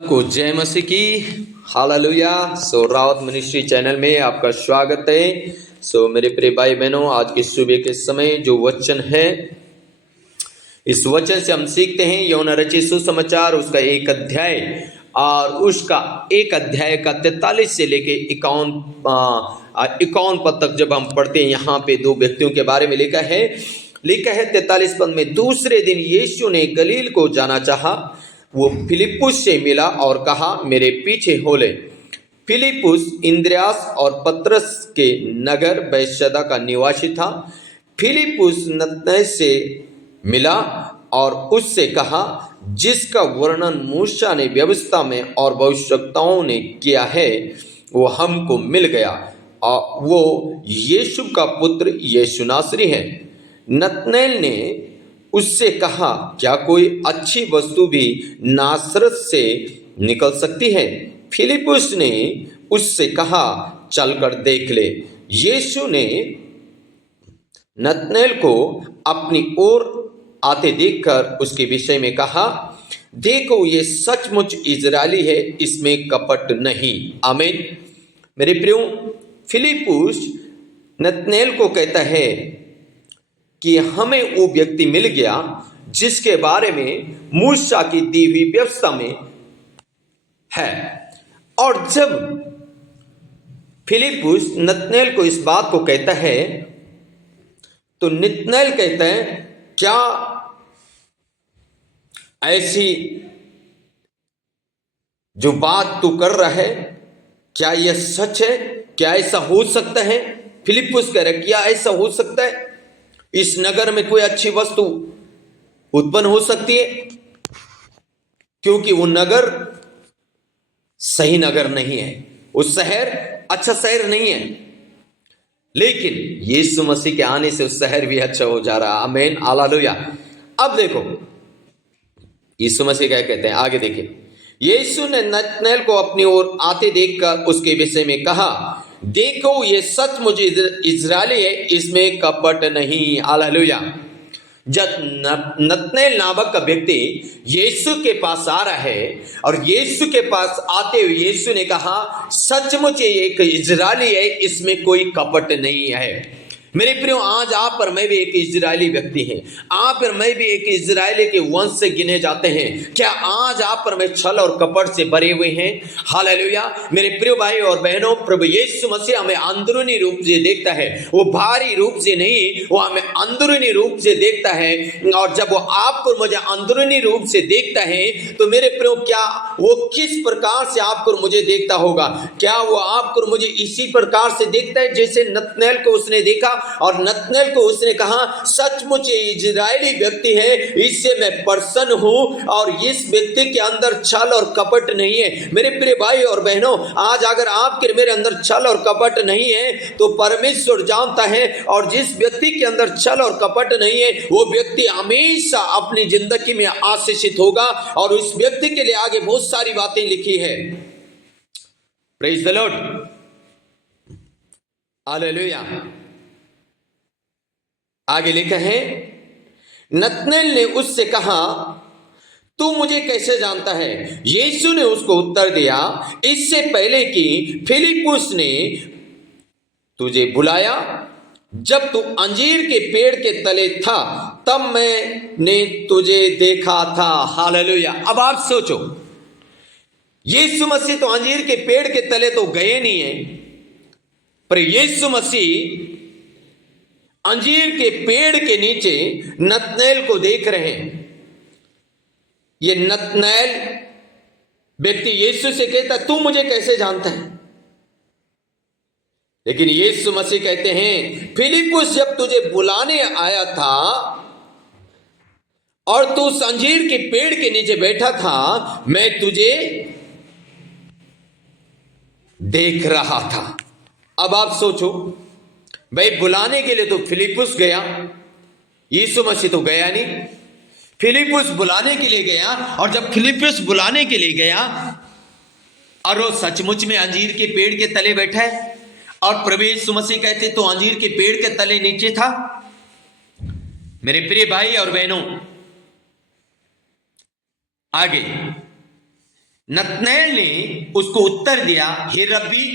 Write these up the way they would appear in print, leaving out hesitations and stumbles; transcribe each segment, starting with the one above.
को जय मसीह की हालेलुया। रावत मिनिस्ट्री चैनल में आपका स्वागत है। मेरे प्रिय भाई बहनों, आज के सुबह के समय जो वचन है, इस वचन से हम सीखते हैं यूहन्ना रचित सुसमाचार उसका एक अध्याय और उसका एक अध्याय का 43 से लेके 51 पद तक जब हम पढ़ते हैं, यहाँ पे दो व्यक्तियों के बारे में लिखा है 43 पद में, दूसरे दिन यीशु ने गलील को जाना चाहा। वो फिलिप्पुस से मिला और कहा, मेरे पीछे हो ले। फिलिप्पुस इंद्रियास और पतरस के नगर बैतसैदा का निवासी था। फिलिप्पुस नतनएल से मिला और उससे कहा, जिसका वर्णन मूसा ने व्यवस्था में और भविष्यवक्ताओं ने किया है, वो हमको मिल गया, और वो यीशु का पुत्र यीशु नासरी है। नतनएल ने उससे कहा, क्या कोई अच्छी वस्तु भी नासरत से निकल सकती है? फिलिप्पुस ने उससे कहा, चलकर देख ले। यीशु ने नतनएल को अपनी ओर आते देखकर उसके विषय में कहा, देखो ये सचमुच इजरायली है, इसमें कपट नहीं। आमीन। मेरे प्रियो, फिलिप्पुस नतनएल को कहता है कि हमें वो व्यक्ति मिल गया जिसके बारे में मूसा की दी हुई व्यवस्था में है। और जब फिलिप्पुस नतनएल को इस बात को कहता है, तो नतनएल कहता है, क्या ऐसी जो बात तू कर रहा है, क्या यह सच है? क्या ऐसा हो सकता है? फिलिप्पुस कह रहा है, क्या ऐसा हो सकता है? इस नगर में कोई अच्छी वस्तु उत्पन्न हो सकती है? क्योंकि वो नगर सही नगर नहीं है, वो शहर अच्छा शहर नहीं है। लेकिन यीशु मसीह के आने से उस शहर भी अच्छा हो जा रहा। आमीन, हालेलुया। अब देखो यीशु मसीह क्या कहते हैं, आगे देखिए। यीशु ने नतनएल को अपनी ओर आते देखकर उसके विषय में कहा, देखो ये सचमुच इजरायली है, इसमें कपट नहीं। हालेलुया। जब नतनएल नामक का व्यक्ति यीशु के पास आ रहा है, और यीशु के पास आते हुए यीशु ने कहा, सचमुच ये एक इजरायली है, इसमें कोई कपट नहीं है। मेरे प्रियो, आज आप और मैं भी एक इजरायली व्यक्ति हैं। आप और मैं भी एक इजरायली के वंश से गिने जाते हैं। क्या आज आप और मैं छल और कपट से भरे हुए हैं? हालेलुया। मेरे प्रियो भाई और बहनों, प्रभु यीशु मसीह हमें अंदरूनी रूप से देखता है, वो बाहरी रूप से नहीं, वो हमें अंदरूनी रूप से देखता है। और जब वो आपको मुझे अंदरूनी रूप से देखता है, तो मेरे प्रियो, क्या वो किस प्रकार से आपको मुझे देखता होगा? क्या वो आपको मुझे इसी प्रकार से देखता है जैसे नतनएल को उसने देखा, और नतनएल को उसने कहा, सचमुच ये इजरायली व्यक्ति है, इससे मैं प्रसन्न हूं, और इस व्यक्ति के अंदर छल और कपट नहीं है। मेरे प्रिय भाई और बहनों, आज अगर आपके मेरे अंदर छल और कपट नहीं है, तो परमेश्वर जानता है, और जिस व्यक्ति के अंदर छल और कपट नहीं है, वो व्यक्ति हमेशा अपनी जिंदगी में आशीषित होगा। और उस व्यक्ति के लिए आगे बहुत सारी बातें लिखी है। Praise the Lord, hallelujah. आगे लिखा है, नतनएल ने उससे कहा, तू मुझे कैसे जानता है? यीशु ने उसको उत्तर दिया, इससे पहले कि फिलिप्पुस ने तुझे बुलाया, जब तू अंजीर के पेड़ के तले था, तब मैंने तुझे देखा था। हालेलुया। अब आप सोचो, यीशु मसीह तो अंजीर के पेड़ के तले तो गए नहीं है, पर यीशु मसीह अंजीर के पेड़ के नीचे नतनएल को देख रहे हैं। ये नतनएल व्यक्ति यीशु से कहता, तू मुझे कैसे जानता है? लेकिन यीशु मसीह कहते हैं, फिलिप्पुस जब तुझे बुलाने आया था और तू उस अंजीर के पेड़ के नीचे बैठा था, मैं तुझे देख रहा था। अब आप सोचो, भाई बुलाने के लिए तो फिलिप्पुस गया, यीशु मसीह तो गया नहीं। फिलिप्पुस बुलाने के लिए गया, और जब फिलिप्पुस बुलाने के लिए गया और वो सचमुच में अंजीर के पेड़ के तले बैठा है, और प्रभु यीशु मसीह कहते तो अंजीर के पेड़ के तले नीचे था। मेरे प्रिय भाई और बहनों, आगे नतनएल ने उसको उत्तर दिया, हे रब्बी,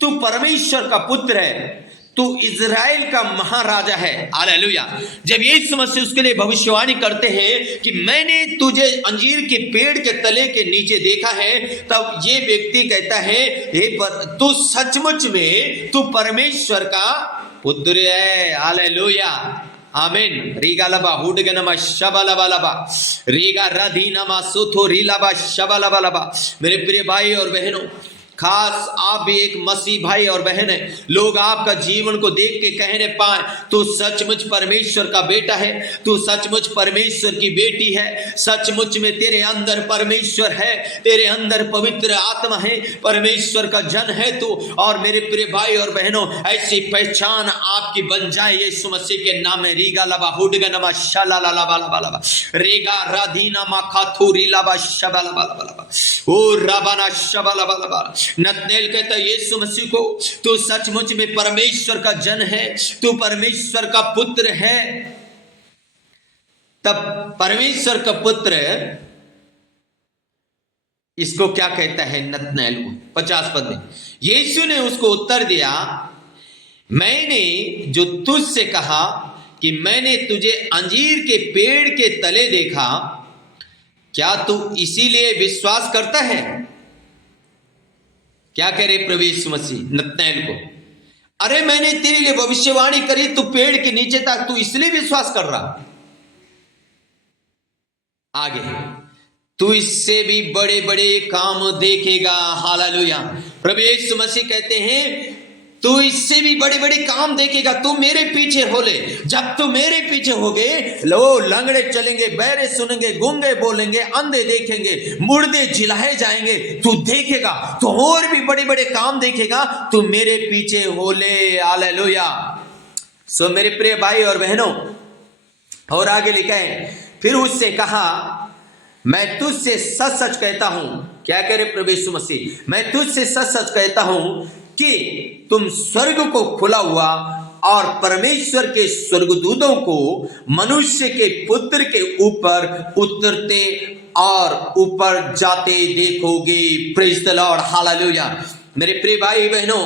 तू परमेश्वर का पुत्र है, तू इज़राइल का महाराजा है। हालेलुया। जब यीशु मसीह उसके लिए भविष्यवाणी करते हैं कि मैंने तुझे अंजीर के पेड़ के तले के नीचे देखा है, तब ये व्यक्ति कहता है, हे तू सचमुच में तू परमेश्वर का पुत्र है। हालेलुया, आमीन। रीगा लबा हुडगनमा शबलबा लबा रीगा रधीनमा सुथो रीलाबा शबलबा लबा। मेरे प्रिय भाई और बहनों, खास आप भी एक मसीह भाई और बहन है, लोग आपका जीवन को देख के कहने पाए, तू सचमुच परमेश्वर का बेटा है, तू सचमुच परमेश्वर की बेटी है, सचमुच में तेरे अंदर परमेश्वर है, तेरे अंदर पवित्र आत्मा है, परमेश्वर का जन है तू। और मेरे प्रिय भाई और बहनों, ऐसी पहचान आपकी बन जाए यीशु मसीह के नाम में। रीगा लबा हुडगनमा शलालालाबा लबा रीगा राधीनमा खाथुरी लबा शबलबा लबा ओ रबाना शबलबा लबा। नतनएल कहता है यीशु मसीह को, तू सचमुच में परमेश्वर का जन है, तू परमेश्वर का पुत्र है। तब परमेश्वर का पुत्र इसको क्या कहता है नतनएल को? 50 पद में यीशु ने उसको उत्तर दिया, मैंने जो तुझसे कहा कि मैंने तुझे अंजीर के पेड़ के तले देखा, क्या तू इसीलिए विश्वास करता है? क्या कह रहे प्रभु यीशु मसीह नतनएल को? अरे मैंने तेरे लिए भविष्यवाणी करी, तू पेड़ के नीचे तक, तू इसलिए विश्वास कर रहा? आगे, तू इससे भी बड़े बड़े काम देखेगा। हालेलुया। प्रभु यीशु मसीह कहते हैं, तू इससे भी बड़े बड़े काम देखेगा, तू मेरे पीछे हो ले। जब तू मेरे पीछे होगे, लो लंगड़े चलेंगे, बहरे सुनेंगे, गूंगे बोलेंगे, अंधे देखेंगे, मुर्दे जिलाए जाएंगे, तू देखेगा, तो और भी बड़े बड़े काम देखेगा, तू मेरे पीछे हो ले। हालेलुया। सो मेरे प्रिय भाई और बहनों, और आगे लिखा है, फिर उससे कहा, मैं तुझसे सच सच कहता हूं। क्या कह रहे प्रभु यीशु मसीह? मैं तुझसे सच सच कहता हूं कि तुम स्वर्ग को खुला हुआ और परमेश्वर के स्वर्गदूतों को मनुष्य के पुत्र के ऊपर उतरते और ऊपर जाते देखोगे। Praise the Lord. हालेलुया। मेरे प्रिय भाई बहनों,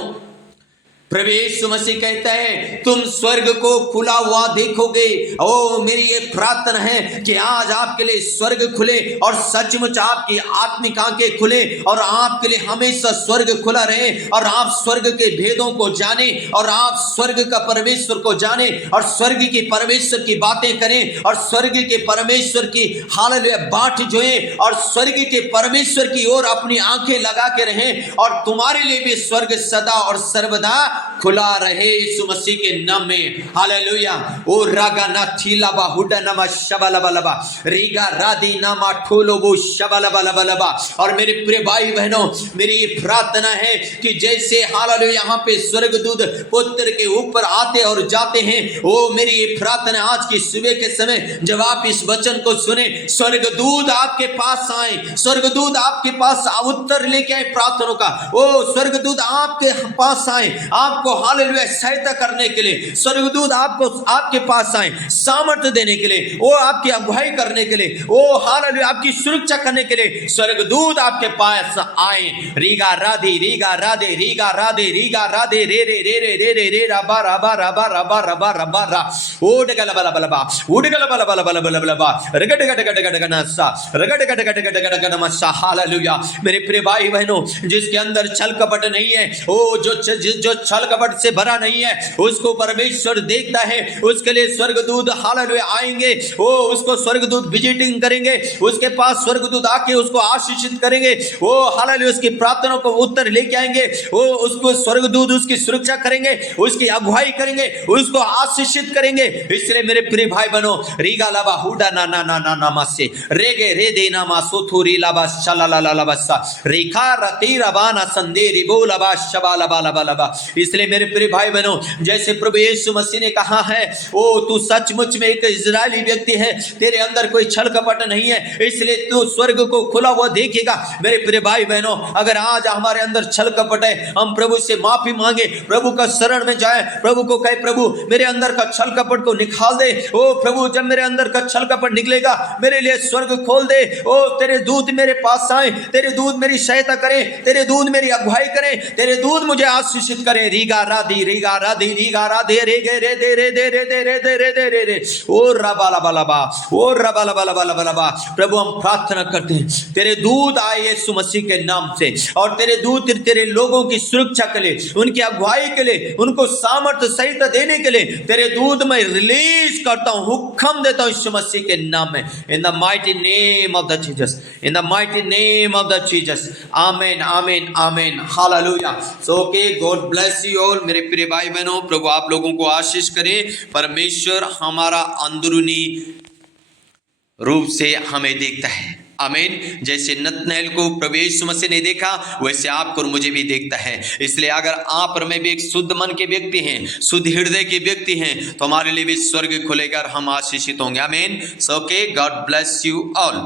प्रभु यीशु मसीह कहता है, तुम स्वर्ग को खुला हुआ देखोगे। ओ मेरी ये प्रार्थना है कि आज आपके लिए स्वर्ग खुले और सचमुच आपकी आत्मिक आंखें खुले और आपके लिए हमेशा स्वर्ग खुला रहे और आप स्वर्ग के भेदों को जाने और आप स्वर्ग का परमेश्वर को जाने और स्वर्ग की परमेश्वर की बातें करें और स्वर्ग के परमेश्वर की हालेलुया बाट जोए और स्वर्ग के परमेश्वर की ओर अपनी आंखें लगा के रहें और तुम्हारे लिए भी स्वर्ग सदा और सर्वदा खुला रहे यीशु मसीह के नाम में। हालेलुया। ओ रागा ना थीला बा हुडा नमा शबलबा लबा रीगा राधी नामा ठोलो वो शबलबा लबा लबा। और मेरे प्रिय भाई बहनों, मेरी ये प्रार्थना है कि जैसे हालेलुया यहाँ पे स्वर्गदूत पुत्र के ऊपर आते और जाते हैं, ओ मेरी ये प्रार्थना आज की सुबह के समय जब आप इस वचन को सुने, स्वर्गदूत आपके पास आए, स्वर्गदूत आपके पास उत्तर लेके आए प्रार्थनाओं का। ओ स्वर्गदूत आपके पास आए, आपको हालेलुया सहायता करने के लिए। स्वर्गदूत आपको आपके पास आए सामर्थ्य देने के लिए, वो आपकी अगुवाई करने के लिए, वो हालेलुया आपकी सुरक्षा करने के लिए स्वर्गदूत आपके पास आए। रीगा राधे रीगा राधे रीगा राधे रीगा राधे रे रे रे रे रे रे रे रबा रबा रबा रबा रबा रबा रा ओडगल बला बला बा ओडगल बला बला बला बला बला बा रगड़ गड़ गड़ गड़ गड़ नसा रगड़ गड़ गड़ गड़ गड़ गड़ मसा। हालेलुया। मेरे प्रिय भाई बहनों, जिसके अंदर छल कपट नहीं है, ओ जो छल कपट से भरा नहीं है, उसको परमेश्वर देखता है। उसके लिए स्वर्गदूत हालेलुया आएंगे, वो उसको स्वर्गदूत विजिटिंग करेंगे, उसके पास स्वर्गदूत आके उसको आशीषित करेंगे, वो हालेलुया उसकी प्रार्थनाओं को उत्तर लेके आएंगे, वो उसको स्वर्गदूत उसकी सुरक्षा करेंगे, उसकी अगुवाई करेंगे, उसको आशीषित करेंगे। इसलिए मेरे प्रिय भाई बहनों, रीगा लाबा हुडा ना ना ना ना ना से रेगे रे देना मा सोथुरी लाबा शला ला ला ला बसा रेखा रती रबाना संदेरी बोला बा शबा ला बा ला बा ला बा। इसलिए इसलिए मेरे प्रिय भाई बहनों, जैसे प्रभु यीशु मसीह ने कहा है, ओ तू सचमुच में एक इजरायली व्यक्ति है, तेरे अंदर कोई छल कपट नहीं है, इसलिए तू स्वर्ग को खुला हुआ देखेगा। मेरे प्रिय भाई बहनों, अगर आज हमारे अंदर छल कपट है, हम प्रभु से माफी मांगे, प्रभु का शरण में जाए, प्रभु को कहे प्रभु मेरे अंदर का छल कपट को निकाल दे। ओ प्रभु, जब मेरे अंदर का छल कपट निकलेगा, मेरे लिए स्वर्ग खोल दे। ओ तेरे दूत मेरे पास आए, तेरे दूत मेरी सहायता करें, तेरे दूत मेरी अगुवाई करें, तेरे दूत मुझे आशीषित करें। रीगा राधी रीगा राधी रीगा राधे रे गे रे दे रे दे रे दे रे दे रे दे रे रे ओ रबाला बाला बा, ओ रबाला बाला बाला बाला बा। प्रभु हम प्रार्थना करते हैं, तेरे दूत आए यीशु मसीह के नाम से, और तेरे दूत तेरे लोगों की सुरक्षा के लिए, उनकी अगुवाई के लिए, उनको सामर्थ्य सहायता देने के लिए तेरे दूत मैं रिलीज करता हूं, हुक्म देता हूं यीशु मसीह के नाम में। In the mighty name of the Jesus, in the mighty name of the Jesus. आमीन आमीन आमीन, hallelujah. So okay, God bless you all. मेरे प्रिय भाई बहनों, प्रभु आप लोगों को आशीष करे। परमेश्वर हमारा अंदरूनी रूप से हमें देखता है। आमीन। जैसे नतनएल को प्रभु यीशु मसीह ने देखा, वैसे आपको और मुझे भी देखता है। इसलिए अगर आप और मैं भी एक शुद्ध मन के व्यक्ति हैं, शुद्ध हृदय के व्यक्ति हैं, तो हमारे लिए भी स्वर्ग खुलेगा और हम आशीषित होंगे। आमीन। So okay, God bless you all.